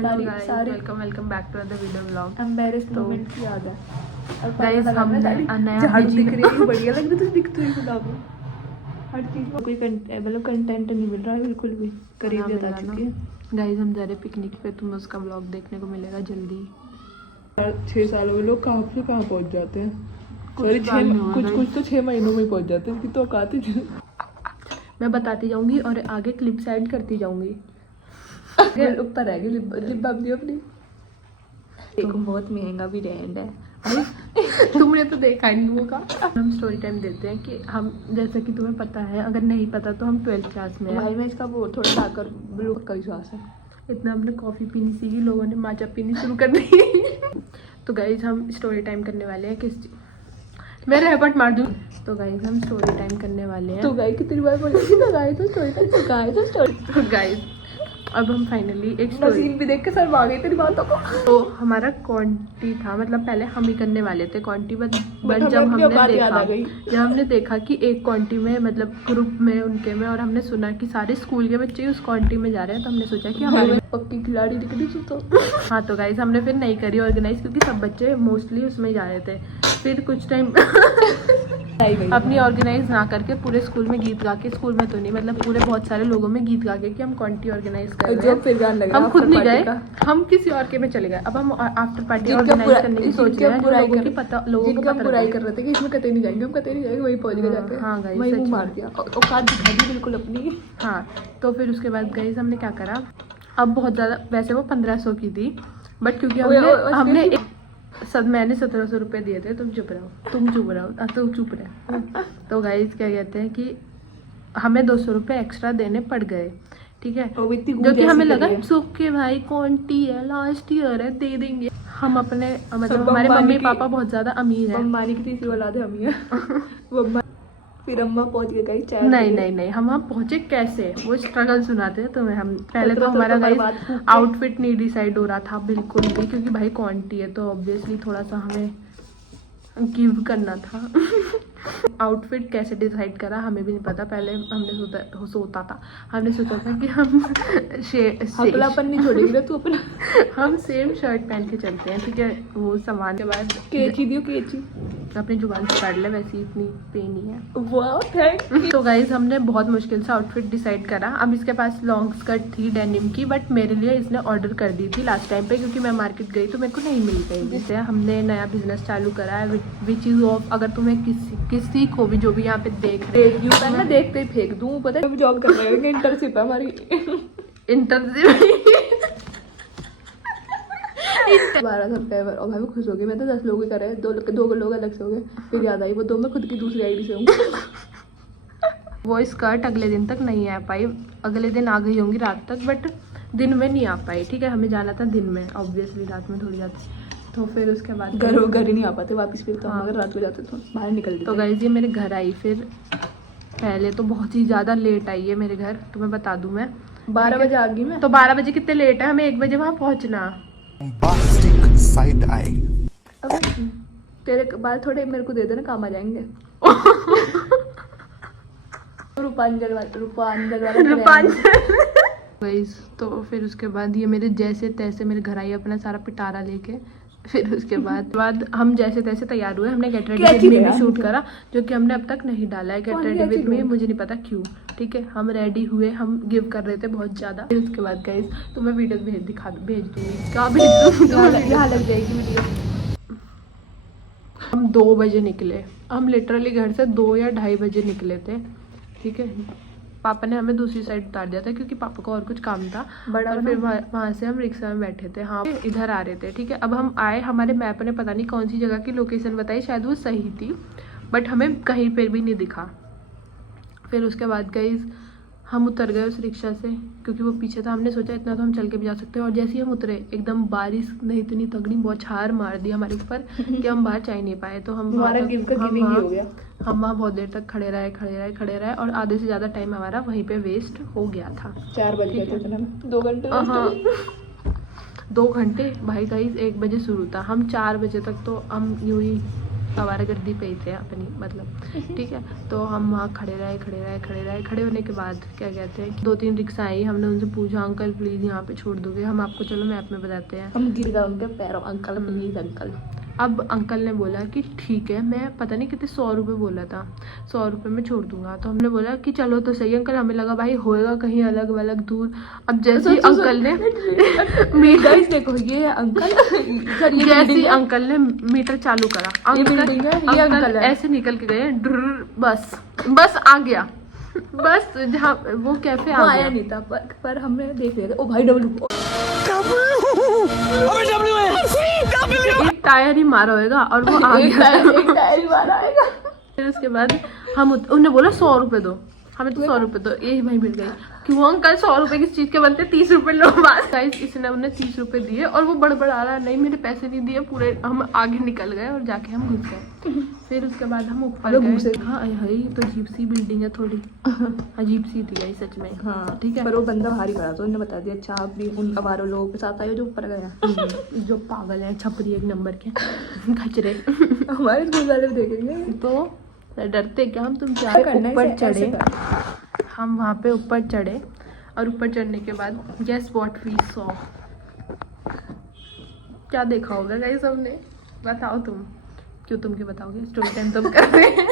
सारी welcome back to the video blog. Embarrassed moment की याद है। और गाइस हम नया झाड़ू पीजी दिख रही है, बढ़िया लग रही है, तो दिख तो ही खुदा को हर चीज में कोई मतलब कंटेंट नहीं मिल रहा है बिल्कुल भी। करीब बता चुकी है। गाइस हम जा रहे पिकनिक पे, तुम्हें उसका ब्लॉग देखने को मिलेगा जल्दी। 6 सालों में लोग कहाँ से कहाँ पहुँच जाते हैं। कुछ कुछ तो 6 महीनों में पहुँच जाते हैं। इसकी तो औकात ही नहीं। मैं बताती जाऊंगी और आगे क्लिप्स ऐड करती जाऊंगी। ऊपर रहेगी लिप बाम दी अपनी। देखो बहुत महंगा भी ब्रांड है। तुमने तो देखा ही नहीं होगा। हम स्टोरी टाइम देते हैं कि हम, जैसे कि तुम्हें पता है, अगर नहीं पता तो हम 12th क्लास में हैं। भाई मैं इसका वो थोड़ा डार्कर ब्लू का विश्वास है। इतना हमने कॉफ़ी पीनी सीखी, लोगों ने माचा पीनी शुरू कर दी। तो गाइज हम स्टोरी टाइम करने वाले हैं मैं रैपट मार दूँ। तो गाइज हम स्टोरी टाइम करने वाले हैं। तो गाइस कितनी बार बोलेगी ना गाइस तो स्टोरी टाइम, तो गाइस तो स्टोरी। तो गाइज अब हम फाइनली एक स्टोरी नसीब भी देख के सर आ गई तेरी बातों को। तो हमारा क्वांटी था, मतलब पहले हम ही करने वाले थे क्वांटी, बट हमें जब अपनी औकात याद आ गई। हमने देखा कि एक क्वांटी में, मतलब ग्रुप में उनके में, और हमने सुना कि सारे स्कूल के बच्चे उस क्वांटी में जा रहे हैं, तो हमने सोचा कि हमारे पक्की खिलाड़ी दिख रही तू तो। हाँ तो गाइस हमने फिर नहीं करी ऑर्गेनाइज, क्योंकि सब बच्चे मोस्टली उसमें जा रहे थे। फिर कुछ टाइम अपनी ऑर्गेनाइज ना करके पूरे स्कूल में गीत गा के, स्कूल में तो नहीं मतलब पूरे बहुत सारे लोगों में गीत गा के कि हम क्वांटी ऑर्गेनाइज कर रहे हैं। फिर गान लगा हम खुद नहीं गए, हम किसी और के में चले गए। अब हम आफ्टर पार्टी ऑर्गेनाइज करने की सोच रहे हैं। लोगों को बुराई कर रहे थे कि इसमें कतई नहीं जाएंगे, हम कतई नहीं जाएंगे, वही पहुंच गए जाके। हाँ गाइस वही मुंह मार दिया, औकात दिखा दी बिल्कुल अपनी। हाँ तो फिर उसके बाद गाइस हमने क्या करा, अब बहुत ज़्यादा, वैसे वो 1500 की थी, बट क्योंकि हमने मैंने 1700 रुपये दिए थे। तुम चुप रहो, तुम चुप रहे। तो गाइस क्या कहते हैं कि हमें 200 रुपये एक्स्ट्रा देने पड़ गए, ठीक है, जो कि हमें लगा सुख के भाई क्वांटी है, लास्ट ईयर है, दे देंगे हम अपने, मतलब हमारे मम्मी पापा बहुत ज़्यादा अमीर है। अंबानी की तीसरी औलाद है हम ही। फिर अम्मा पहुंच गए गाइस चाय। नहीं हम वहाँ पहुंचे कैसे, वो स्ट्रगल सुनाते हैं तुम्हें हम। पहले तो हमारा गाइस आउटफिट नहीं डिसाइड हो रहा था बिल्कुल भी, क्योंकि भाई क्वांटी है तो ऑब्वियसली थोड़ा सा हमें गिव करना था। आउटफिट कैसे डिसाइड करा हमें भी नहीं पता। पहले हमने सोचा था कि हम अपनापन नहीं छोड़ेगी तू अपना। हम सेम शर्ट पहन के चलते हैं, ठीक है। वो सामान के बाद केची दियो केची, अपनी जुबान से काट ले, वैसे इतनी पे नहीं है। वाह थैंक यू। तो गाइज हमने बहुत मुश्किल से आउटफिट डिसाइड करा। अब इसके पास लॉन्ग स्कर्ट थी डेनिम की, बट मेरे लिए इसने ऑर्डर कर दी थी लास्ट टाइम पे, क्योंकि मैं मार्केट गई तो मेरे को नहीं मिल गई। जिससे हमने नया बिजनेस चालू करा है, विच इज ऑफ, अगर तुम्हें किसी को भी जो भी यहाँ पे देख रहे हैं, मैं देखते ही फेंक दूँ। पता है जॉब कर रहे हैं, इंटर्नशिप है हमारी। इंटर्नशिप 1200 रुपये और भाई खुश हो गई। मैं तो 10 लोग ही कर रहे, दो लोग अलग से हो गए। फिर याद आई वो 2 मैं खुद की दूसरी आईडी से हूँ। वो स्कर्ट अगले दिन तक नहीं आ पाई, अगले दिन आ गई होंगी रात तक, बट दिन में नहीं आ पाई, ठीक है। हमें जाना था दिन में, ऑब्वियसली रात में थोड़ी जाती। तो फिर उसके बाद घर ही नहीं आ पाते वापस। फिर तो हम अगर रात को जाते तो बाहर निकल। तो गाइस ये मेरे घर आई, फिर पहले तो बहुत ही ज़्यादा लेट आई है मेरे घर, तुम्हें बता दूँ मैं 12 बजे आ गई मैं। तो 12 बजे कितने लेट है, हमें 1 बजे वहाँ पहुँचना। Side I. तेरे बाल थोड़े मेरे को दे देना, काम आ जाएंगे। रूपांजल गाइस तो फिर उसके बाद ये मेरे जैसे तैसे मेरे घर आई अपना सारा पिटारा लेके। फिर उसके बाद हम जैसे तैसे तैयार हुए। हमने गेट रेडी विद मी भी शूट करा, जो कि हमने अब तक नहीं डाला है। गेट रेडी विद मी मुझे नहीं पता क्यों, ठीक है। हम रेडी हुए, हम गिव कर रहे थे बहुत ज़्यादा। फिर उसके बाद गाइस तो मैं वीडियो भेज दूँगी, क्या भेज दूँ, यहाँ लग जाएगी वीडियो। हम 2 बजे निकले, हम लिटरली घर से 2 या 2:30 बजे निकले थे, ठीक है। पापा ने हमें दूसरी साइड उतार दिया था क्योंकि पापा को और कुछ काम था, और फिर वहाँ से हम रिक्शा में बैठे थे। हाँ इधर आ रहे थे, ठीक है। अब हम आए, हमारे मैप ने पता नहीं कौन सी जगह की लोकेशन बताई, शायद वो सही थी, बट हमें कहीं पर भी नहीं दिखा। फिर उसके बाद गाइस हम उतर गए उस रिक्शा से, क्योंकि वो पीछे था। हमने सोचा इतना तो हम चल के भी जा सकते हैं, और जैसे ही हम उतरे एकदम बारिश नहीं इतनी तगड़ी बौछार मार दी हमारे ऊपर कि हम बाहर जा ही नहीं पाए। तो हम वहाँ बहुत देर तक खड़े रहे, और आधे से ज़्यादा टाइम हमारा वहीं पे वेस्ट हो गया था। 4 बज गए थे, 2 घंटे। हाँ 2 घंटे भाई गाइस 1 बजे शुरू था, हम 4 बजे तक तो हम यूँ ही आवारागर्दी पे ही थे अपनी मतलब, ठीक है। तो हम वहाँ खड़े होने के बाद क्या कहते हैं 2-3 रिक्शा आई, हमने उनसे पूछा अंकल प्लीज़ यहाँ पे छोड़ दोगे, हम आपको चलो मैप में बताते हैं। हम गिर गए उनके पैरों, अंकल प्लीज अंकल। अब अंकल ने बोला कि ठीक है, मैं पता नहीं कितने 100 रुपये बोला था, 100 रुपये में छोड़ दूंगा। तो हमने बोला कि चलो तो सही अंकल, हमें लगा भाई होएगा कहीं अलग वलग दूर। अब जैसे ही अंकल ने गाइस देखो ये है अंकल, सर ये जैसे ही बिल्डिंग है। अंकल ने मीटर चालू करा, ये बिल्डिंग है, ये अंकल है। ऐसे निकल के गए बस आ गया, बस जहाँ वो कैफे वो आ आया गया। नहीं था पर हमने देख लिया था। ओ भाई डब्लू, एक टायर ही मारा होएगा और वो आ एक गया। टायर ही मारा आएगा। फिर उसके बाद हम उन्होंने बोला 100 रुपये दो, हमें तो 100 रुपये दो, यही भाई मिल गई। क्यों अंकल 100 रुपये किस चीज़ के बनते, 30 रुपये लो बस। गाइस इसने उन्हें 30 रुपये दिए और वो बड़बड़ा रहा नहीं मेरे पैसे नहीं दिए पूरे। हम आगे निकल गए और जाके हम घुस गए। फिर उसके बाद हम ऊपर गए। हाँ है तो अजीब सी बिल्डिंग है, थोड़ी अजीब सी थी गाइस सच में। हाँ ठीक है, पर वो बंदा भारी पड़ा तो उन्होंने बता दिया अच्छा आप भी उन अवारों लोगों के साथ आए जो ऊपर गया। जो पागल है छपरी एक नंबर के खचरे। हमारे स्कूल वाले भी देखेंगे तो डरते क्या हम, तुम क्या क्या करना है, ऊपर ऐसे चढ़े। कर। हम वहाँ पे ऊपर चढ़े और ऊपर चढ़ने के बाद गेस व्हाट वी सॉ, क्या देखा होगा गाइस हमने, बताओ तुम। क्यों तुम क्यों बताओगे, स्टोरी टाइम तुम कर रहे हैं।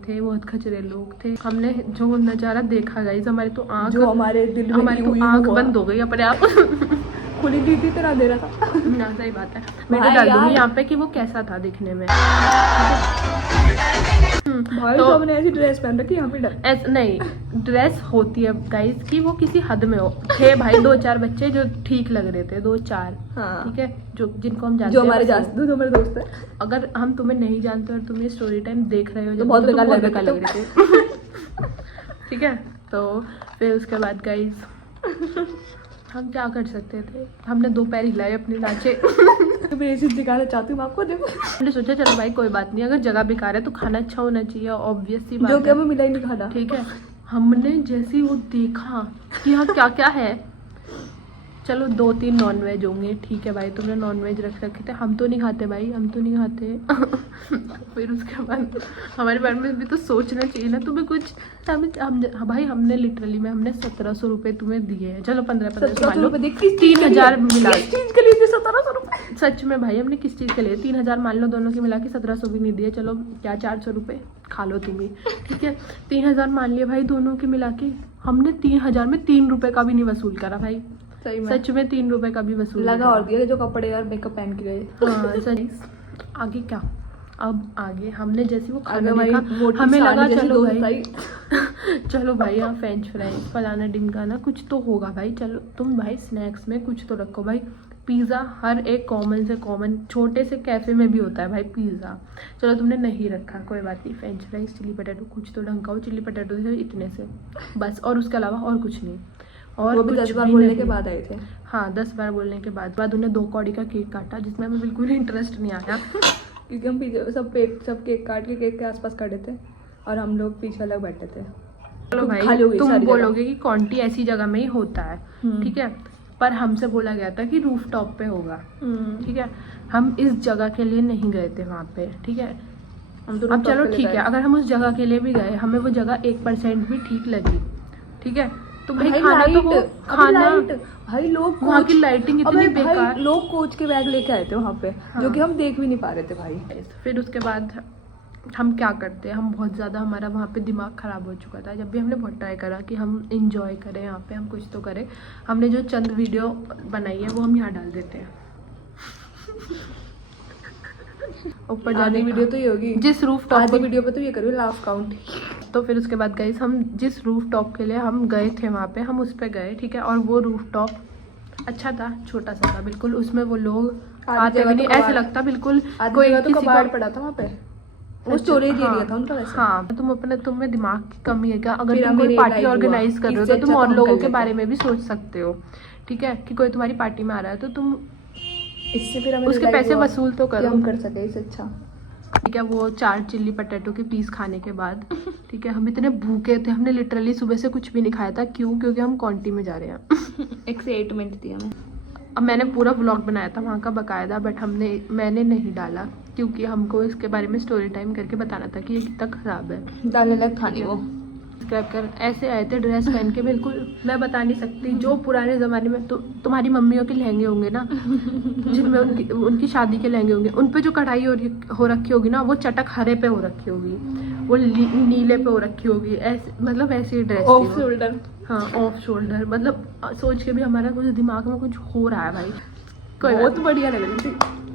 थे बहुत खचरे लोग थे। हमने जो नज़ारा देखा गाइस, हमारी तो आँख, जो हमारे दिल में हमारी तो आँख बंद हो गई अपने आप। खुली दी थी तरह दे रहा था। ना सही बात है, मैं भाई डाल यार। दूंगी यहाँ पे कि वो कैसा था दिखने में। भाई तो- तो हमने ऐसी ड्रेस पहन रखी यहाँ पे डर। नहीं ड्रेस होती है गाइस कि वो किसी हद में हो। थे भाई 2-4 बच्चे जो ठीक लग रहे थे, 2-4 हाँ। ठीक है, जो जिनको हम जानते जो हैं हमारे बस वो। जो हमारे दोस्त है। अगर हम तुम्हें नहीं जानते और तुम्हें स्टोरी टाइम देख रहे हो तो बहुत बेकार लग बेकार रहे लग रहे थे। ठीक है, तो फिर उसके बाद गाइस हम क्या कर सकते थे, हमने 2 पैर हिलाए अपने नाचे। मैं ये चीज दिखाना चाहती हूँ आपको, देखो हमने सोचा चलो भाई कोई बात नहीं, अगर जगह बेकार है तो खाना अच्छा होना चाहिए, ऑब्वियस सी बात जो है। कि हमें मिला ही नहीं खाना। ठीक है, हमने जैसे ही वो देखा कि यहाँ क्या क्या है, चलो 2-3 नॉनवेज होंगे, ठीक है भाई तुमने नॉनवेज रख रखे थे, हम तो नहीं खाते भाई, हम तो नहीं खाते। फिर उसके बाद हमारे बारे में भी तो सोचना चाहिए ना, तुम्हें कुछ भाई हमने लिटरली में हमने 1700 रुपये तुम्हें दिए हैं, चलो 1500 मान लो, 3000 मिला। चीज के लिए 1700 रुपए। सच में भाई हमने किस चीज़ के लिए 3000 मान लो, दोनों के मिला के 1700 भी नहीं दिए, चलो क्या 400 रुपये खा लो तुम ही, ठीक है। 3000 मान लिए भाई दोनों के मिला के, हमने 3000 में 3 रुपये का भी नहीं वसूल करा भाई, सही में सच में 3 रुपये का भी वसूल लगा नहीं और दिया जो कपड़े और मेकअप पहन के गए। करा। हाँ सही। आगे क्या, अब आगे हमने जैसे वो खाना भाई देखा, मोटी हमें लगा साड़ी जैसी चलो दोस्त भाई चलो भाई यहाँ फ्रेंच फ्राइज फलाना डिमकाना कुछ तो होगा भाई, चलो तुम भाई स्नैक्स में कुछ तो रखो भाई। पिज़्ज़ा हर एक कॉमन से कॉमन छोटे से कैफ़े में भी होता है भाई पिज़्ज़ा, चलो तुमने नहीं रखा कोई बात नहीं, फ्रेंच फ्राइज चिली पटेटो कुछ तो ढंग का हो, चिली पटेटो से इतने से बस, और उसके अलावा और कुछ नहीं। और वो भी कुछ 10 बार भी बोलने नहीं। के बाद आए थे। हाँ 10 बार बोलने के बाद उन्हें 2 कौड़ी का केक काटा जिसमें हमें बिल्कुल इंटरेस्ट नहीं आया। क्योंकि हम पीछे सब केक काट के केक के आसपास खड़े थे और हम लोग पीछे अलग बैठे थे। चलो खाली भाई हो गई तुम सारी जगह। बोलोगे कि क्वांटी ऐसी जगह में ही होता है, ठीक है, पर हमसे बोला गया था कि रूफ टॉप पे होगा, ठीक है। हम इस जगह के लिए नहीं गए थे वहाँ पे, ठीक है। हम तो अब चलो ठीक है, अगर हम उस जगह के लिए भी गए, हमें वो जगह 1% भी ठीक लगी, ठीक है, तो भाई खाना तो हो, खाना भाई लोग वहाँ की लाइटिंग इतनी बेकार, लोग कोच के बैग लेके आए थे वहाँ पे, हाँ। जो कि हम देख भी नहीं पा रहे थे भाई। फिर उसके बाद हम क्या करते हैं, हम बहुत ज़्यादा हमारा वहाँ पे दिमाग ख़राब हो चुका था, जब भी हमने बहुत ट्राई करा कि हम इंजॉय करें यहाँ पे, हम कुछ तो करें, हमने जो चंद वीडियो बनाई है वो हम यहाँ डाल देते हैं। ऊपर आधी जाने वीडियो तो ये होगी, जिस रूफ टॉप आधी वीडियो पे तो ये करो लाफ काउंट। तो फिर उसके बाद गाइस हम जिस रूफ टॉप के लिए हम गए थे वहाँ पे, हम उस पे गए, ठीक है, और वो रूफ टॉप अच्छा था, छोटा सा था बिल्कुल, उसमें वो लोग आते हुए नहीं, ऐसे लगता बिल्कुल कोई तो किसी कबाड़ का पड़ा था वहाँ पे, वो स्टोरेज एरिया था उनका वैसे। हाँ तुम्हें दिमाग की कमी है क्या, अगर फिर तुम कोई हमें पार्टी realize ऑर्गेनाइज हुआ, कर रहे हो इससे तो तुम अच्छा और तो हम लोगों कर के लेते। बारे में भी सोच सकते हो, ठीक है, कि कोई तुम्हारी पार्टी में आ रहा है तो तुम इससे फिर हमें उसके realize पैसे हुआ वसूल तो कि करो, हम कर सके इससे अच्छा। ठीक है। वो 4 चिल्ली पटेटो के पीस खाने के बाद, ठीक है, हम इतने भूखे थे, हमने लिटरली सुबह से कुछ भी नहीं खाया था, क्यों, क्योंकि हम क्वांटी में जा रहे हैं। 1 से 8 मिनट थी हमें। अब मैंने पूरा व्लॉग बनाया था वहाँ का बकायदा, बट मैंने नहीं डाला क्योंकि हमको इसके बारे में स्टोरी टाइम करके बताना था कि ये कितना ख़राब है। डालने लायक था नहीं वो। सब्सक्राइब कर ऐसे आए थे ड्रेस पहन के, बिल्कुल मैं बता नहीं सकती। जो पुराने ज़माने में तो तुम्हारी मम्मियों के लहंगे होंगे ना, जिनमें उनकी शादी के लहंगे होंगे, उन पे जो कढ़ाई हो रखी होगी ना, वो चटक हरे पे हो रखी होगी, वो नीले पे हो रखी होगी, ऐसे मतलब ऐसी ही ड्रेस ऑफ शोल्डर। हाँ ऑफ शोल्डर, मतलब सोच के भी हमारा कुछ दिमाग में कुछ हो रहा है भाई। कोई बहुत बढ़िया लग रही थी,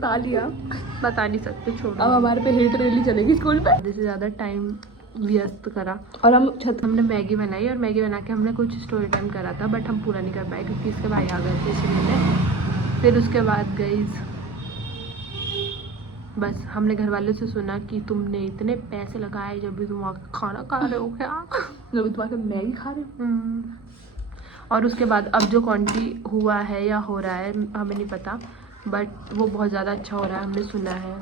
तालियां। बता नहीं सकते, छोड़ो। अब हमारे पे हेट रैली चलेगी स्कूल पे। आधे से ज़्यादा टाइम व्यस्त करा और हमने मैगी बनाई, और मैगी बना के हमने कुछ स्टोरी टाइम करा था, बट हम पूरा नहीं कर पाए क्योंकि इसके भाई आ गए थे इसलिए। फिर उसके बाद गाइस बस हमने घर वालों से सुना कि तुमने इतने पैसे लगाए जब भी तुम आके खाना खा रहे हो क्या। जब तुम आके मैगी खा रहे हो। और उसके बाद अब जो क्वांटिटी हुआ है या हो रहा है हमें नहीं पता, बट वो बहुत ज़्यादा अच्छा हो रहा है, हमने सुना है।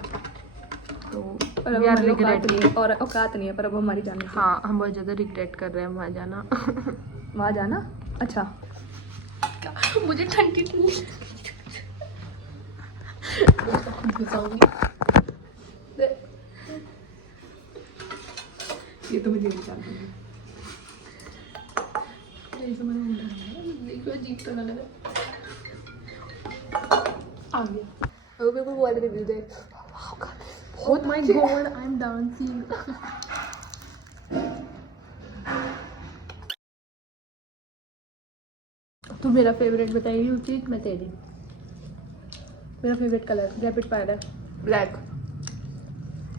तो पर अब हमारी औकात नहीं है, और औकात नहीं है, पर अब हमारी जाने की। हाँ हम बहुत ज़्यादा रिग्रेट कर रहे हैं वहाँ जाना। वहाँ जाना अच्छा। मुझे ठंडी ये तो मुझे नहीं जानती। अजीब तो ना लगे। आ गया। वो भी वो वाले review they. Oh my god, I'm dancing. तू मेरा फेवरेट बताइए रुचि, मैं तेरी। मेरा फेवरेट कलर रैपिड फायर है, ब्लैक।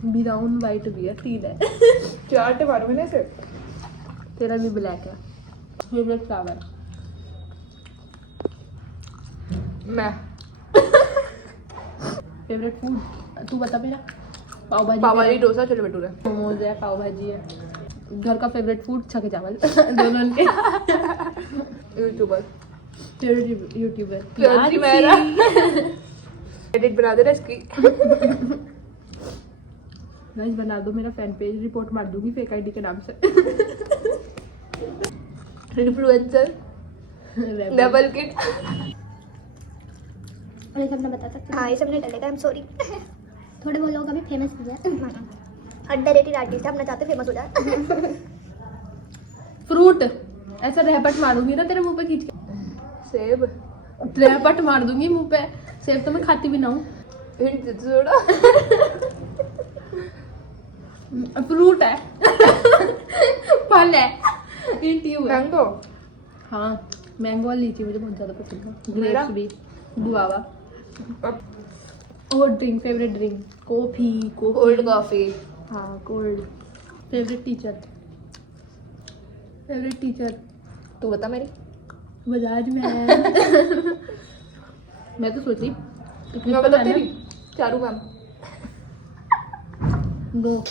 ब्राउन वाइट भी है, 3 है। चार मारो मैंने से। तेरा भी ब्लैक है। फेवरेट फ्लावर मैं। फेवरेट फूड तू बता मेरा। पाव भाजी। पाव भाजी, डोसा, छोले भटूरे। मोमोज है, पाव भाजी है। घर का फेवरेट फूड छके चावल। दोनों के। यूट्यूबर। फेवरेट यूट्यूबर मेरा। एडिट बना दे ना इसकी। गाइस बना दो, मेरा फैन पेज रिपोर्ट मार दूंगी फेक आईडी के नाम से। Influencer double kit. ये सब ना बता सकते। हाँ ये सब नहीं डलेगा, आई एम सॉरी। थोड़े बहुत लोग अभी फेमस हो जाए, अंडररेटेड आर्टिस्ट है, अपना चाहते फेमस हो जाए। फ्रूट ऐसा रहपट मारूंगी ना तेरे मुंह पे खींच के। सेब। रहपट मार दूंगी मुंह पे। सेब तो मैं खाती भी ना हूँ। हिंट दे थोड़ा। फ्रूट है। फल है। इंट्यू है। मैंगो। हाँ मैंगो और लीची मुझे बहुत ज्यादा पसंद है। मेरा? ग्रेप्स भी, गुआवा। और drink, favourite drink coffee. Cold coffee. हाँ कोल्ड। फेवरेट टीचर तू बता मेरी। बजाज में। मैं तो सोची मैं बता तेरी। Charu ma'am. No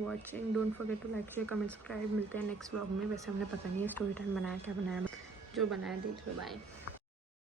watching, don't forget to like share comment subscribe. मिलते हैं नेक्स्ट व्लॉग में। वैसे हमने पता नहीं है स्टोरी टाइम बनाया क्या बनाया, जो बनाया देख लो। बाय।